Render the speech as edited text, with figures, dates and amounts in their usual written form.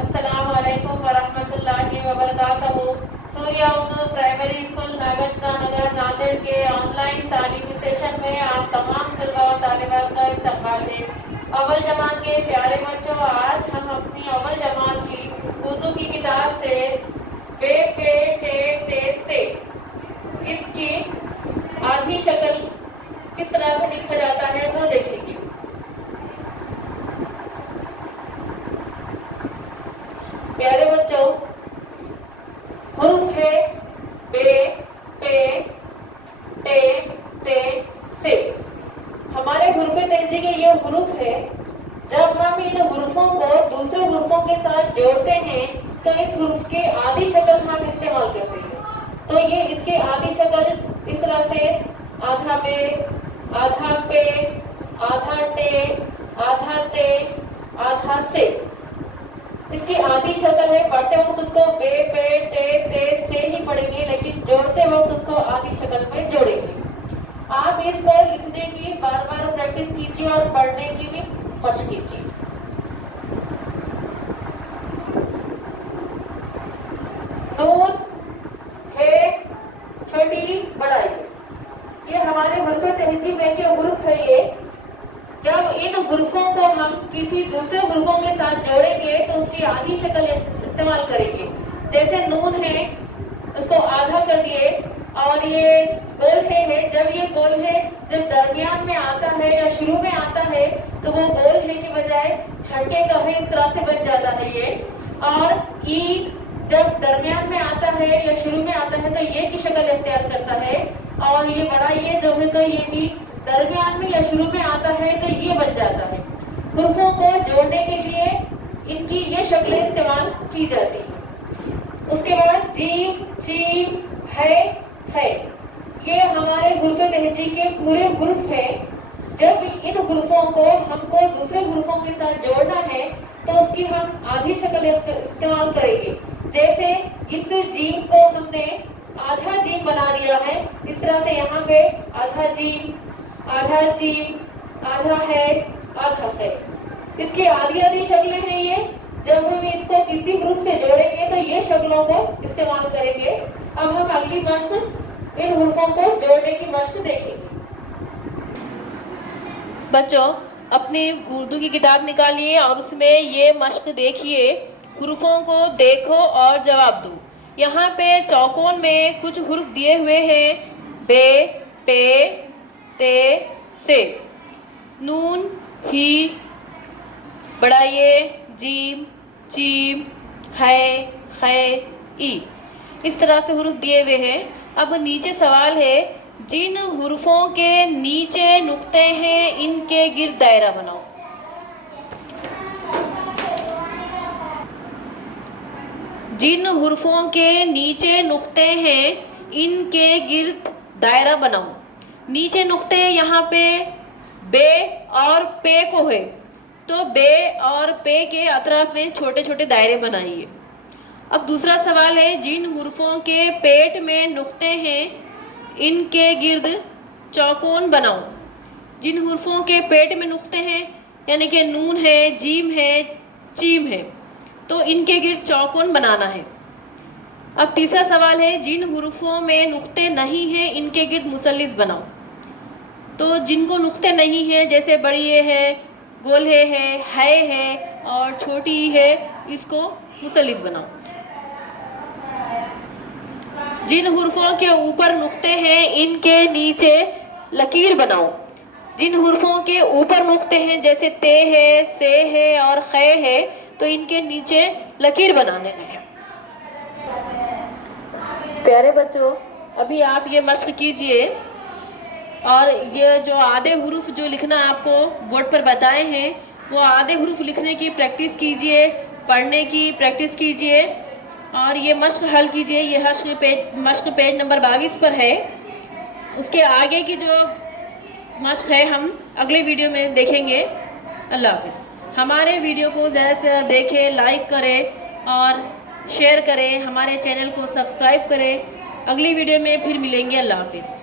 السلام علیکم ورحمۃ اللہ وبرکاتہ۔ سوریا اردو پرائمری اسکول ناگرجنا نگر ناندیڑ کے آن لائن تعلیمی سیشن میں آپ تمام طلباء و طالبات کا استقبال ہے۔ اول جماعت کے پیارے بچوں، آج ہم اپنی اول جماعت کی اردو کی کتاب سے بے پے ٹے تے سے اس کی آدھی شکل کس طرح سے لکھا جاتا ہے وہ دیکھیں گے۔ پیارے بچوں، حروف ہے بے پے ٹے تے سے۔ ہمارے حروف تہجی کے یہ حروف ہے۔ جب ہم ان حروفوں کو دوسرے حروفوں کے ساتھ جوڑتے ہیں تو اس حروف کی آدھی شکل ہم استعمال کرتے ہیں۔ تو یہ اس کی آدھی شکل اس طرح سے آدھا بے، آدھا پے، آدھا ٹے، آدھا تے، آدھا سے۔ اس کی آدھی شکل ہے، پڑھتے وقت اس کو بے پے ٹے تے سے ہی پڑھیں گے، لیکن جوڑتے وقت اس کو آدھی شکل میں جوڑیں گے۔ آپ اس کو لکھنے کی بار بار پریکٹس کیجیے اور پڑھنے کی بھی مشق کیجیے۔ نون ہے چھوٹی بڑائی، یہ ہمارے حروف تہجی میں کے حروف ہے۔ یہ جب ان حروفوں کو ہم کسی دوسرے حروفوں کے ساتھ جوڑیں گے تو اس کی آدھی شکل استعمال کریں گے۔ جیسے نون ہے، اس کو آدھا کر دیے، اور یہ گول ہے، جب یہ گول ہے جب درمیان میں آتا ہے یا شروع میں آتا ہے تو وہ گول ہے کی بجائے چھٹکے کا ہے، اس طرح سے بن جاتا ہے یہ۔ اور ای جب درمیان میں آتا ہے یا شروع میں آتا ہے تو یہ کی شکل اختیار کرتا ہے، اور یہ بڑا یہ جو ہے تو یہ بھی درمیان میں یا شروع میں آتا ہے تو یہ بن جاتا ہے۔ حروفوں کو جوڑنے کے لیے ان کی یہ شکلیں استعمال کی جاتی ہیں۔ اس کے بعد جیم، چیم، ہے، یہ ہمارے حروف تہجی کے پورے حروف ہیں۔ جب ان حروفوں کو ہم کو دوسرے حروفوں کے ساتھ جوڑنا ہے تو اس کی ہم آدھی شکل استعمال کریں گے۔ جیسے اس جیم کو ہم نے آدھا جیم بنا دیا ہے، اس طرح سے یہاں پہ آدھا جیم، آدھا چیم، آدھا ہے، آدھا ہے۔ اس کی آدھی آدھی شکلیں ہیں یہ۔ جب ہم اس کو کسی حروف سے جوڑیں گے تو یہ شکلوں کو استعمال کریں گے۔ اب ہم اگلی مشق ان حروفوں کو جوڑنے کی مشق دیکھیں گے۔ بچوں، اپنی اردو کی کتاب نکالیے اور اس میں یہ مشق دیکھیے، حروفوں کو دیکھو اور جواب دو۔ یہاں پہ چوکون میں کچھ حروف دیے ہوئے ہیں، بے، پے، تے، سے۔ نون، ہی، بڑائیے، جیم، چیم، ہے، ای، اس طرح سے حروف دیے ہوئے ہیں۔ اب نیچے سوال ہے، جن حروفوں کے نیچے نقطے ہیں ان کے گرد دائرہ بناؤ۔ جن حروفوں کے نیچے نقطے ہیں ان کے گرد دائرہ بناؤ۔ نیچے نقطے یہاں پہ بے اور پے کو ہے، تو بے اور پے کے اطراف میں چھوٹے چھوٹے دائرے بنائیے۔ اب دوسرا سوال ہے، جن حروفوں کے پیٹ میں نقطے ہیں ان کے گرد چوکون بناؤ۔ جن حروفوں کے پیٹ میں نقطے ہیں یعنی کہ نون ہے، جیم ہے، چیم ہے، تو ان کے گرد چوکون بنانا ہے۔ اب تیسرا سوال ہے، جن حروفوں میں نقطے نہیں ہیں ان کے گرد مثلث بناؤ۔ تو جن کو نقطے نہیں ہیں جیسے بڑی اے ہے، گول اے ہے اور چھوٹی ای ہے، اس کو مثلث بناؤ۔ جن حروفوں کے اوپر نقطے ہیں ان کے نیچے لکیر بناؤ۔ جن حروفوں کے اوپر نقطے ہیں جیسے تے ہے، سے ہے اور خے ہے، تو ان کے نیچے لکیر بنانے ہیں۔ پیارے بچوں، ابھی آپ یہ مشق کیجئے اور یہ جو آدھے حروف جو لکھنا آپ کو بورڈ پر بتائے ہیں وہ آدھے حروف لکھنے کی پریکٹس کیجئے، پڑھنے کی پریکٹس کیجئے اور یہ مشق حل کیجئے۔ یہ مشق پیج نمبر 22 پر ہے۔ اس کے آگے کی جو مشق ہے ہم اگلے ویڈیو میں دیکھیں گے۔ اللہ حافظ۔ ہمارے ویڈیو کو زیادہ سے زیادہ دیکھیں، لائک کریں اور شیئر کریں، ہمارے چینل کو سبسکرائب کریں۔ اگلی ویڈیو میں پھر ملیں گے۔ اللہ حافظ۔